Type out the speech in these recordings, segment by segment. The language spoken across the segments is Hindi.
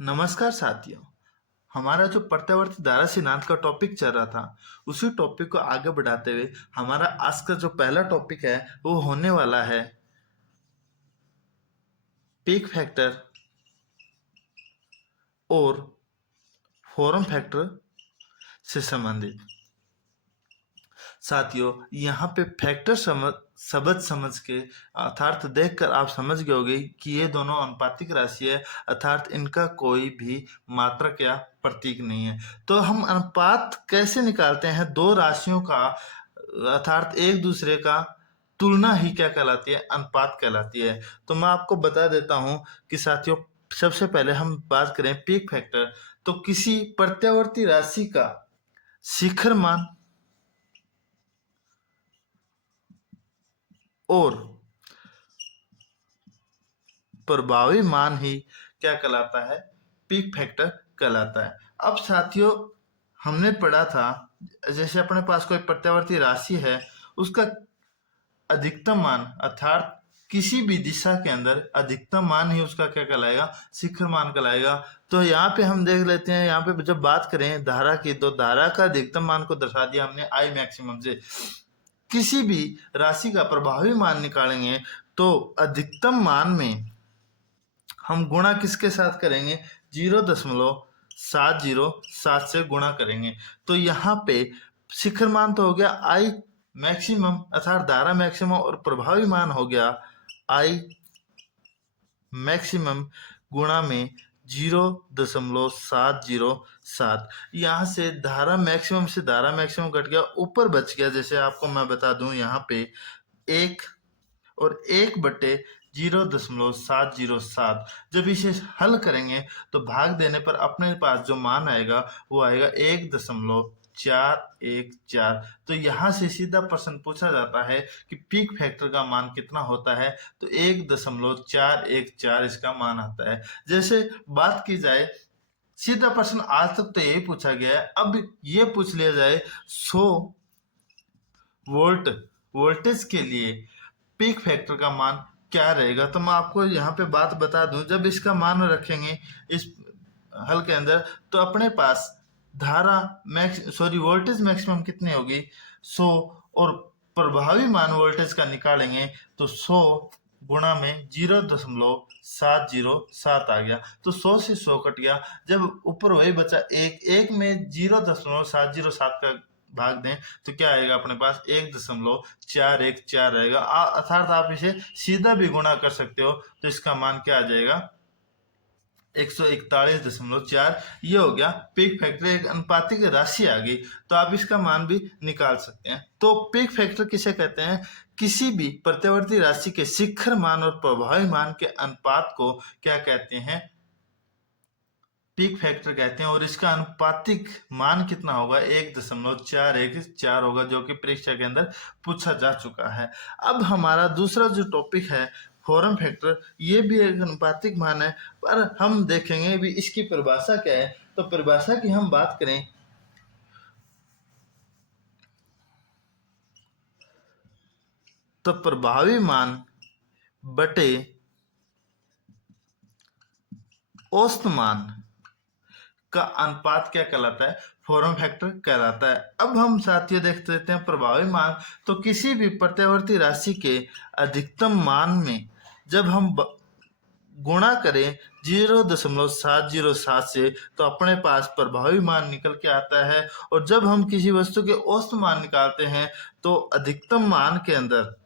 नमस्कार साथियों। हमारा जो प्रत्यावर्ती धारा सिद्धांत का टॉपिक चल रहा था, उसी टॉपिक को आगे बढ़ाते हुए हमारा आज का जो पहला टॉपिक है वो होने वाला है पीक फैक्टर और फॉर्म फैक्टर से संबंधित। साथियों, यहाँ पे फैक्टर शब्द समझ के अर्थात देखकर आप समझ गए होंगे कि ये दोनों अनुपातिक राशि है, अर्थात इनका कोई भी मात्रक या प्रतीक नहीं है। तो हम अनुपात कैसे निकालते हैं दो राशियों का, अर्थात एक दूसरे का तुलना ही क्या कहलाती है, अनुपात कहलाती है। तो मैं आपको बता देता हूं कि साथियों, सबसे पहले हम बात करें पीक फैक्टर। तो किसी प्रत्यावर्ती राशि का शिखर मान और प्रभावी मान ही क्या कहलाता है, पीक फैक्टर कहलाता है। अब साथियों, हमने पढ़ा था जैसे अपने पास कोई प्रत्यावर्ती राशि है, उसका अधिकतम मान अर्थात किसी भी दिशा के अंदर अधिकतम मान ही उसका क्या कहलाएगा, शिखर मान कहलाएगा। तो यहाँ पे हम देख लेते हैं, यहाँ पे जब बात करें धारा की, तो धारा का अधिकतम मान को दर्शा दिया हमने आई मैक्सिमम से। किसी भी राशि का प्रभावी मान निकालेंगे तो अधिकतम मान में हम गुणा किसके साथ करेंगे, 0.707 से गुणा करेंगे। तो यहाँ पे शिखर मान तो हो गया आई मैक्सिमम अर्थात धारा मैक्सिमम, और प्रभावी मान हो गया आई मैक्सिमम गुणा में 0.707। यहाँ से धारा मैक्सिमम से धारा मैक्सिमम कट गया, ऊपर बच गया। जैसे आपको मैं बता दूं, यहाँ पे 1 और 1/0.707। जब इसे हल करेंगे तो भाग देने पर अपने पास जो मान आएगा वो आएगा 1.414। तो यहाँ से सीधा प्रश्न पूछा जाता है कि पीक फैक्टर का मान कितना होता है, तो 1.414 इसका मान आता है। जैसे बात की जाए, सीधा प्रश्न आज तक तो यही पूछा गया है। अब ये पूछ लिया जाए 100 वोल्टेज के लिए पीक फैक्टर का मान क्या रहेगा। तो मैं आपको यहाँ पे बात बता दूं, जब इसका मान रखेंगे इस हल के अंदर, तो अपने पास धारा वोल्टेज मैक्सिमम कितनी होगी, 100, और प्रभावी मान वोल्टेज का निकालेंगे तो 100 गुणा में 0.707 आ गया। तो 100 से 100 कट गया, जब ऊपर वही बचा एक में 0.707 का भाग दें तो क्या आएगा अपने पास, 1.414 रहेगा। अर्थात आप इसे सीधा भी गुणा कर सकते हो, तो इसका मान क्या आ जाएगा, 141.4। ये हो गया पीक फैक्टर, एक अनुपातिक राशि आ गई, तो आप इसका मान भी निकाल सकते हैं। तो पीक फैक्टर किसे कहते हैं, किसी भी प्रत्यावर्ती राशि के शिखर मान और प्रभावी मान के अनुपात को क्या कहते हैं, पीक फैक्टर कहते हैं। और इसका अनुपातिक मान कितना होगा, 1.414 होगा, जो कि परीक्षा के अंदर पूछा जा चुका है। अब हमारा दूसरा जो टॉपिक है फॉर्म फैक्टर, ये भी एक अनुपातिक मान है, पर हम देखेंगे भी इसकी परिभाषा क्या है। तो परिभाषा की हम बात करें तो प्रभावी मान बटे औसत मान का अनुपात क्या कहलाता है, फॉर्म फैक्टर कहलाता है। अब हम साथियों देख लेते हैं प्रभावी मान। तो किसी भी प्रत्यावर्ती राशि के अधिकतम मान में जब हम गुणा करें 0.707 से, तो अपने पास प्रभावी मान निकल के आता है। और जब हम किसी वस्तु के औसत मान निकालते हैं तो अधिकतम मान के अंदर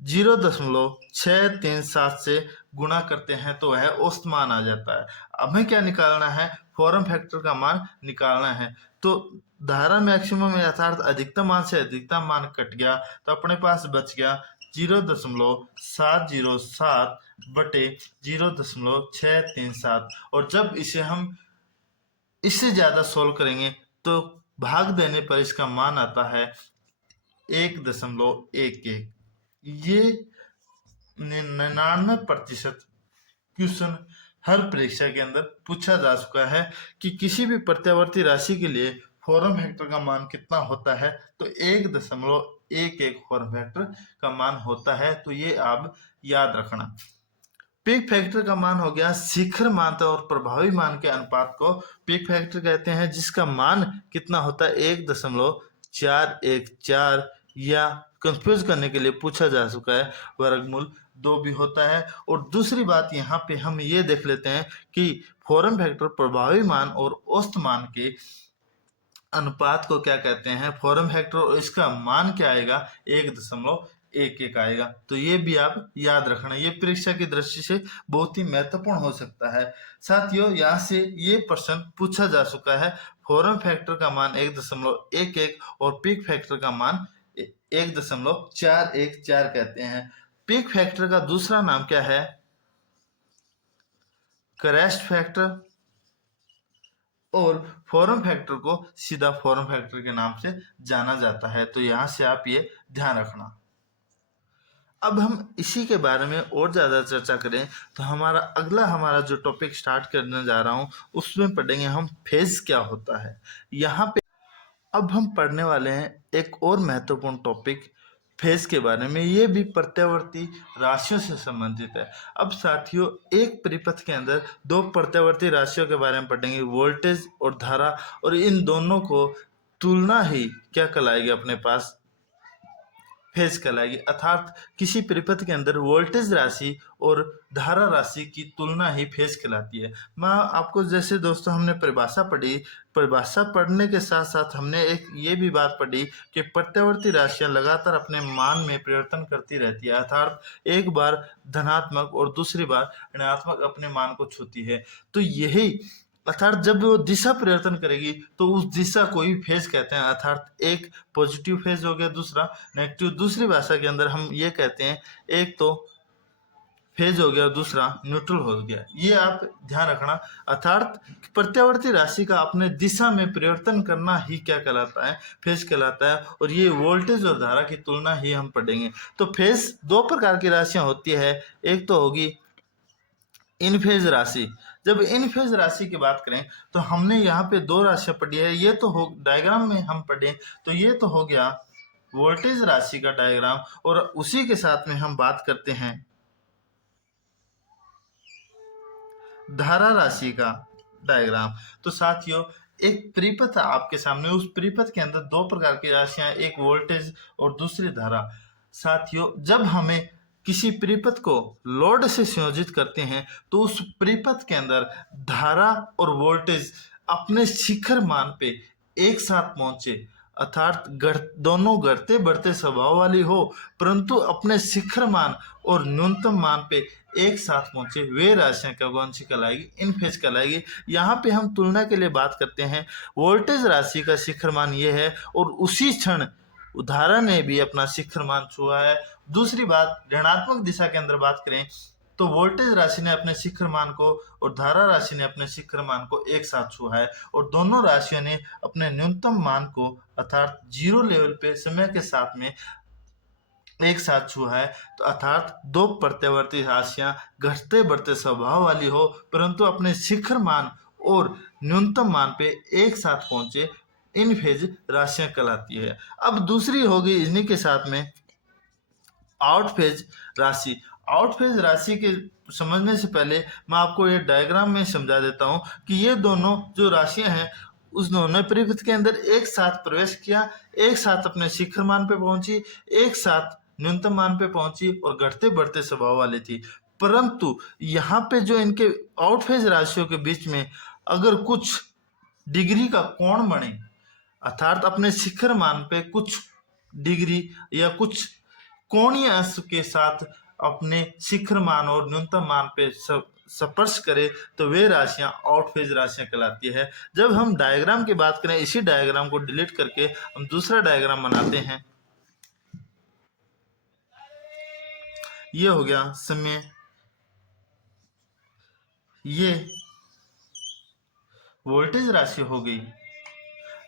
0.637 से गुणा करते हैं तो वह औसत मान आ जाता है। हमें क्या निकालना है, फॉर्म फैक्टर का मान निकालना है। तो धारा मैक्सिमम अर्थात अधिकतम मान से अधिकतम मान कट गया, तो अपने पास बच गया 0.707 बटे 0.637। और जब इसे हम इससे ज्यादा सोल्व करेंगे तो भाग देने पर इसका मान आता है 1.11। ये 99% क्वेश्चन हर परीक्षा के अंदर पूछा जा चुका है कि किसी भी प्रत्यावर्ती राशि के लिए फॉर्म फैक्टर का मान कितना होता है। तो 1.11 फॉर्म फैक्टर का मान होता है। तो ये आप याद रखना। पीक फैक्टर का मान हो गया शिखर मान और प्रभावी मान के अनुपात को पीक फैक्टर कहते हैं, जिसका मान कितना होता है 1.414, या कंफ्यूज करने के लिए पूछा जा चुका है वर्गमूल 2 भी होता है। और दूसरी बात यहाँ पे हम ये देख लेते हैं कि फॉर्म फैक्टर प्रभावी मान और औसत मान के अनुपात को क्या कहते हैं, फॉर्म फैक्टर, और इसका मान क्या आएगा 1.11 आएगा। तो ये भी आप याद रखना, ये परीक्षा की दृष्टि से बहुत ही महत्वपूर्ण हो सकता है। साथियों, यहाँ से ये प्रश्न पूछा जा चुका है, फॉर्म फैक्टर का मान 1.11 और पीक फैक्टर का मान 1.414 कहते हैं। पीक फैक्टर का दूसरा नाम क्या है, क्रेस्ट फैक्टर, और फॉर्म फैक्टर को सीधा फॉर्म फैक्टर के नाम से जाना जाता है। तो यहाँ से आप ये ध्यान रखना। अब हम इसी के बारे में और ज़्यादा चर्चा करें तो हमारा जो टॉपिक स्टार्ट करने जा रहा हूँ उसमें पढ़ेंगे हम फेज क्या होता है। यहाँ पे अब हम पढ़ने वाले हैं एक और महत्वपूर्ण टॉपिक फेज के बारे में, ये भी प्रत्यावर्ती राशियों से संबंधित है। अब साथियों, एक परिपथ के अंदर दो प्रत्यावर्ती राशियों के बारे में पढ़ेंगे, वोल्टेज और धारा, और इन दोनों को तुलना ही क्या कहलाएगी अपने पास, फेज कहलाएगी। अर्थात किसी परिपथ के अंदर वोल्टेज राशि और धारा राशि की तुलना ही फेज कहलाती है। मैं आपको, जैसे दोस्तों हमने परिभाषा पढ़ी, परिभाषा पढ़ने के साथ साथ हमने एक ये भी बात पढ़ी कि प्रत्यावर्ती राशियां लगातार अपने मान में परिवर्तन करती रहती है। अर्थात एक बार धनात्मक और दूसरी बार ऋणात्मक अपने मान को छूती है। तो यही अर्थात जब वो दिशा परिवर्तन करेगी तो उस दिशा को ही फेज कहते हैं। अर्थात एक पॉजिटिव फेज हो गया, दूसरा नेगेटिव। दूसरी भाषा के अंदर हम ये कहते हैं, एक तो फेज हो गया, दूसरा न्यूट्रल हो गया। ये आप ध्यान रखना। अर्थात प्रत्यावर्ती राशि का अपने दिशा में परिवर्तन करना ही क्या कहलाता है, फेज कहलाता है। और ये वोल्टेज और धारा की तुलना ही हम पढ़ेंगे। तो फेज दो प्रकार की राशियां होती है, एक तो होगी इन फेज राशि। जब इन फेज राशि की बात करें तो हमने यहाँ पे दो राशियां पढ़ी है, ये तो हो डायग्राम में हम पढ़े तो ये तो हो गया वोल्टेज राशि का डायग्राम, और उसी के साथ में हम बात करते हैं धारा राशि का डायग्राम। तो साथियों, एक परिपथ है आपके सामने, उस परिपथ के अंदर दो प्रकार की राशियां, एक वोल्टेज और दूसरी धारा। साथियों, जब हमें किसी परिपथ को लोड से संयोजित करते हैं तो उस परिपथ के अंदर धारा और वोल्टेज अपने शिखर मान पे एक साथ पहुंचे, अर्थात दोनों घटते बढ़ते स्वभाव वाली हो, परंतु अपने शिखर मान और न्यूनतम मान पे एक साथ पहुंचे, वे राशियां कौन सी कहलाएगी, इन फेज कहलाएगी। यहाँ पे हम तुलना के लिए बात करते हैं, वोल्टेज राशि का शिखर मान ये है और उसी क्षण धारा ने भी अपना शिखर मान छुआ है। दूसरी बात, ऋणात्मक दिशा के अंदर बात करें तो वोल्टेज राशि ने अपने शिखर मान को और धारा राशि ने अपने शिखर मान को एक साथ छुआ है, और दोनों राशियों ने अपने न्यूनतम मान को अर्थात जीरो लेवल पे समय के साथ में एक साथ छुआ है। तो अर्थात दो प्रत्यावर्ती राशियां घटते बढ़ते स्वभाव वाली हो, परंतु अपने शिखर मान और न्यूनतम मान पे एक साथ पहुंचे, इन फेज राशियां कहलाती है। अब दूसरी होगी इन्हीं के साथ में आउट फेज राशि। आउट फेज राशि के समझने से पहले मैं आपको ये डायग्राम में समझा देता हूँ कि ये दोनों जो राशियां हैं उस दोनों परिपथ के अंदर एक साथ प्रवेश किया, एक साथ अपने शिखर मान पे पहुंची, एक साथ न्यूनतम मान पे पहुंची और घटते बढ़ते स्वभाव वाली थी। परंतु यहाँ पे जो इनके आउट फेज राशियों के बीच में अगर कुछ डिग्री का कोण बने, अर्थात अपने शिखर मान पे कुछ डिग्री या कुछ कोणीय अंश के साथ अपने शिखर मान और न्यूनतम मान पे स्पर्श करे, तो वे राशियां आउट फेज राशियां कहलाती है। जब हम डायग्राम की बात करें, इसी डायग्राम को डिलीट करके हम दूसरा डायग्राम बनाते हैं। ये हो गया समय, ये वोल्टेज राशि हो गई।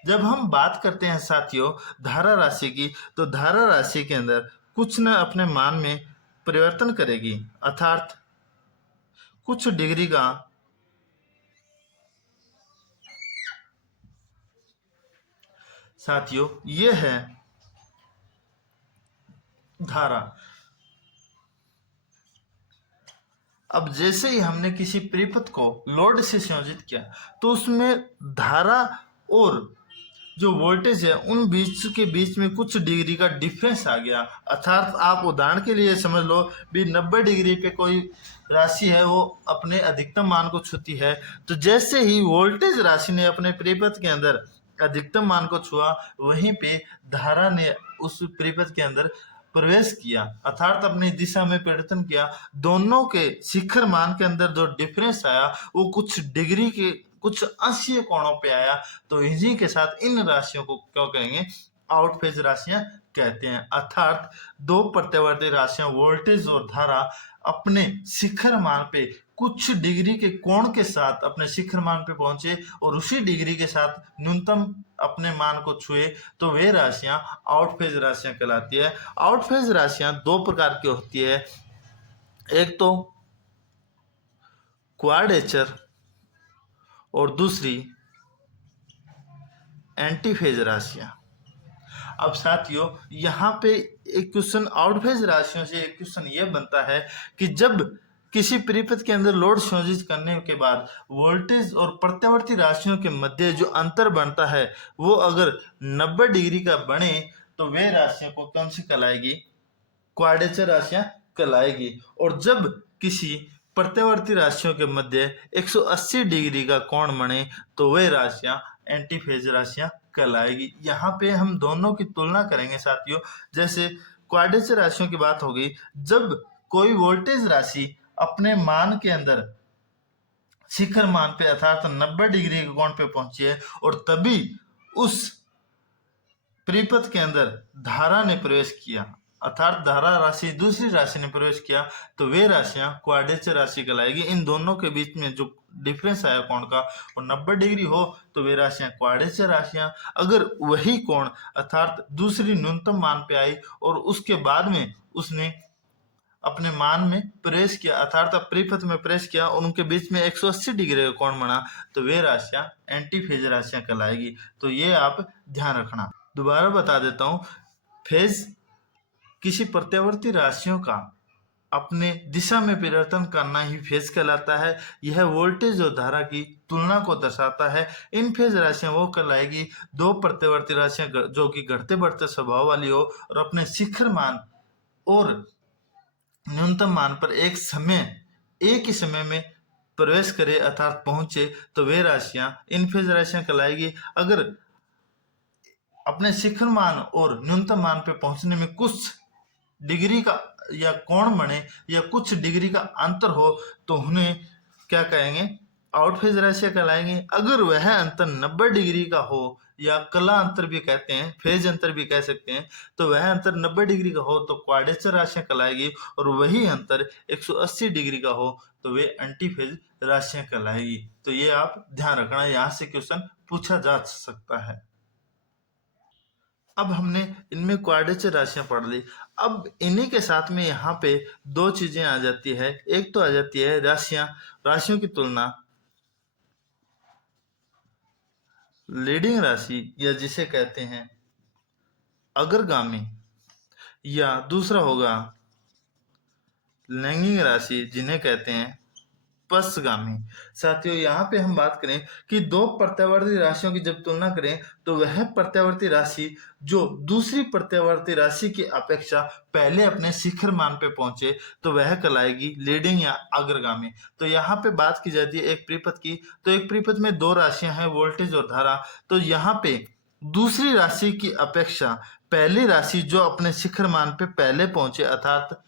जब हम बात करते हैं साथियों धारा राशि की, तो धारा राशि के अंदर कुछ न अपने मान में परिवर्तन करेगी, अर्थात कुछ डिग्री का साथियों ये है धारा। अब जैसे ही हमने किसी परिपथ को लोड से संयोजित किया तो उसमें धारा और जो वोल्टेज है उन बीच में कुछ डिग्री का डिफरेंस आ गया। अर्थात आप उदाहरण के लिए समझ लो भी 90 डिग्री पे कोई राशि है वो अपने अधिकतम मान को छूती है, तो जैसे ही वोल्टेज राशि ने अपने परिपथ के अंदर अधिकतम मान को छुआ, वहीं पे धारा ने उस परिपथ के अंदर प्रवेश किया, अर्थात अपनी दिशा में परिवर्तन किया। दोनों के शिखर मान के अंदर जो डिफरेंस आया वो कुछ डिग्री के कुछ अंशीय कोणों पे आया। तो इन्हीं के साथ इन राशियों को क्या कहेंगे, आउट फेज राशियां कहते हैं। अर्थात दो प्रत्यावर्ती राशियां वोल्टेज और धारा अपने शिखर मान पे कुछ डिग्री के कोण के साथ अपने शिखर मान पे पहुंचे और उसी डिग्री के साथ न्यूनतम अपने मान को छुए, तो वे राशियां आउट फेज राशियां कहलाती है। आउट फेज राशियां दो प्रकार की होती है, एक तो क्वाड्रेचर और दूसरी एंटी फेज राशियां। अब साथियों यहाँ पे एक क्वेश्चन आउट फेज राशियों से एक क्वेश्चन ये बनता है कि जब किसी परिपथ के अंदर लोड संयोजित करने के बाद वोल्टेज और प्रत्यावर्ती राशियों के मध्य जो अंतर बनता है वो अगर 90 डिग्री का बने तो वे राशियों को कौन सी कहलाएगी, क्वाड्रेचर राशियां कहलाएगी। और जब किसी प्रत्यावर्ती राशियों के मध्य 180 डिग्री का कोण बने तो वे राशियां एंटी फेज राशियां कहलाएगी। यहाँ पे हम दोनों की तुलना करेंगे साथियों। जैसे क्वाड्रेचर राशियों की बात होगी, जब कोई वोल्टेज राशि अपने मान के अंदर शिखर मान पे अर्थात 90 डिग्री के कोण पे पहुंची है और तभी उस परिपथ के अंदर धारा ने प्रवेश किया, अर्थात धारा राशि दूसरी राशि ने प्रवेश किया, तो वे राशियां क्वाड्रेचर राशि कहलाएगी। इन दोनों के बीच में जो डिफरेंस आया कोण का और 90 डिग्री हो तो वे राशियां क्वाड्रेचर राशियां। अगर वही कोण अर्थात दूसरी न्यूनतम मान पे आई और उसके बाद में उसने अपने मान में प्रवेश किया अर्थात परिपथ में प्रवेश किया और उनके बीच में 180 डिग्री का कोण बना, तो वे राशियां एंटी फेज राशियां कहलाएगी। तो ये आप ध्यान रखना। दोबारा बता देता हूं, फेज किसी प्रत्यावर्ती राशियों का अपने दिशा में परिवर्तन करना ही फेज कहलाता है। यह वोल्टेज और धारा की तुलना को दर्शाता है। इन फेज राशियां वो कहलाएगी दो प्रत्यावर्ती राशियां जो कि घटते बढ़ते स्वभाव वाली हो और अपने शिखर मान और न्यूनतम मान पर एक ही समय में प्रवेश करे अर्थात पहुंचे, तो वे राशियां इन फेज राशियां कहलाएगी। अगर अपने शिखर मान और न्यूनतम मान पे पहुंचने में कुछ डिग्री का या कोण बने या कुछ डिग्री का अंतर हो तो उन्हें क्या कहेंगे, आउट फेज राशियां कहलाएंगे। अगर वह अंतर 90 डिग्री का हो या कला अंतर भी कहते हैं, फेज अंतर भी कह सकते हैं, तो वह अंतर 90 डिग्री का हो तो क्वाड्रेचर राशियां कहलाएगी और वही अंतर 180 डिग्री का हो तो वे एंटी फेज राशियां कहलाएगी। तो ये आप ध्यान रखना, यहाँ से क्वेश्चन पूछा जा सकता है। अब हमने इनमें क्वाड्रेचर राशियां पढ़ ली। अब इन्हीं के साथ में यहाँ पे दो चीजें आ जाती है। एक तो आ जाती है राशियों की तुलना, लीडिंग राशि या जिसे कहते हैं अग्रगामी, या दूसरा होगा लैंगिंग राशि जिन्हें कहते हैं पश्चगामी। साथियों यहाँ पे हम बात करें कि दो प्रत्यावर्ती राशियों की जब तुलना करें तो वह प्रत्यावर्ती राशि जो दूसरी प्रत्यावर्ती राशि की अपेक्षा पहले अपने शिखर मान पे पहुंचे तो वह कहलाएगी लीडिंग या अग्रगामी। तो यहाँ पे बात की जाती है एक परिपथ की, तो एक परिपथ में दो राशियां हैं वोल्टेज और धारा, तो यहाँ पे दूसरी राशि की अपेक्षा पहली राशि जो अपने शिखर मान पे पहले पहुंचे अर्थात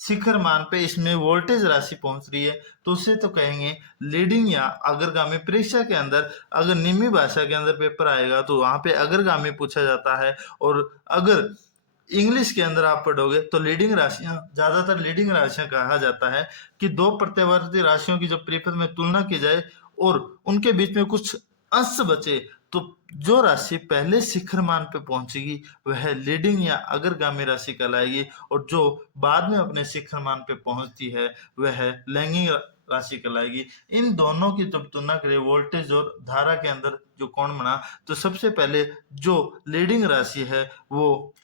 शिखर मान पे इसमें वोल्टेज राशि पहुंच रही है तो उसे तो कहेंगे लीडिंग या अग्रगामी। परीक्षा के अंदर अगर निम्न भाषा के अंदर पेपर आएगा तो वहां पे अग्रगामी पूछा जाता है, और अगर इंग्लिश के अंदर आप पढ़ोगे तो लीडिंग राशियां, ज्यादातर लीडिंग राशियां कहा जाता है कि दो प्रत्यावर्ती राशियों की जब परिपथ में तुलना की जाए और उनके बीच में कुछ अंश बचे तो जो राशि पहले शिखर मान पे पहुंचेगी वह लीडिंग या अग्रगामी राशि कहलाएगी, और जो बाद में अपने शिखर मान पे पहुंचती है वह लैंगिंग राशि कहलाएगी। इन दोनों की जब तुलना करें वोल्टेज और धारा के अंदर जो कोण बना, तो सबसे पहले जो लीडिंग राशि है वो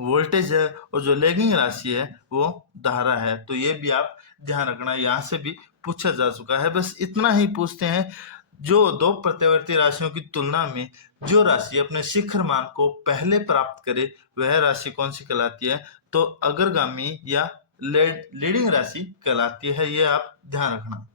वोल्टेज है और जो लैगिंग राशि है वो धारा है। तो ये भी आप ध्यान रखना, यहाँ से भी पूछा जा चुका है। बस इतना ही पूछते हैं, जो दो प्रत्यावर्ती राशियों की तुलना में जो राशि अपने शिखर मान को पहले प्राप्त करे वह राशि कौन सी कहलाती है? तो अग्रगामी या लीडिंग राशि कहलाती है। ये आप ध्यान रखना।